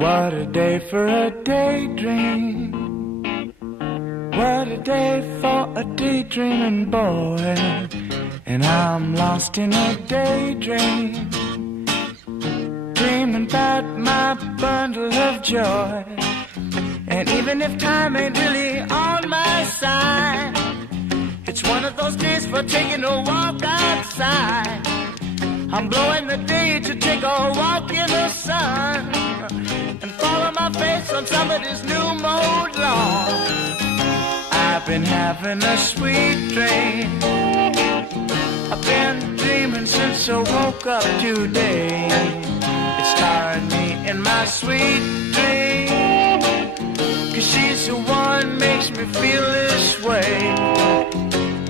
What a day for a daydream. What a day for a daydreaming boy. And I'm lost in a daydream, dreaming about my bundle of joy. And even if time ain't really on my side, it's one of those days for taking a walk outside. I'm blowing the day to take a walk in the sun and follow my face on somebody's new mode lawn. I've been having a sweet dream. I've been dreaming since I woke up today. It starred me in my sweet dream, 'cause she's the one makes me feel this way.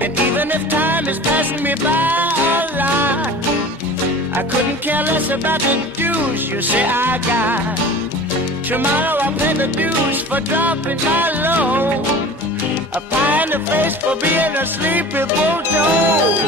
And even if time is passing me by a lot, I couldn't care less about the dues you say I got. Tomorrow I'll pay the dues for dropping my load, a pie in the face for being a sleepy bulldog.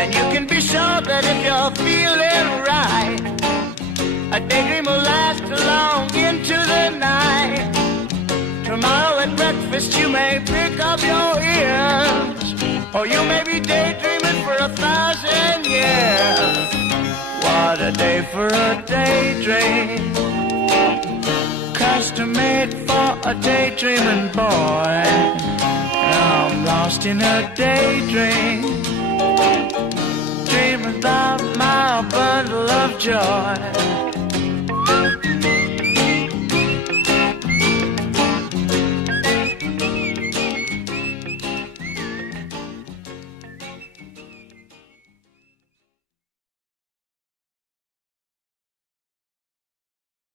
And you can be sure that if you're feeling right, a daydream will last long into the night. Tomorrow at breakfast you may pick up your ears, or you may be daydreaming for 1,000 years. What a day for a daydream, custom made for a daydreaming boy. I'm lost in a daydream, dreaming about my bundle of joy.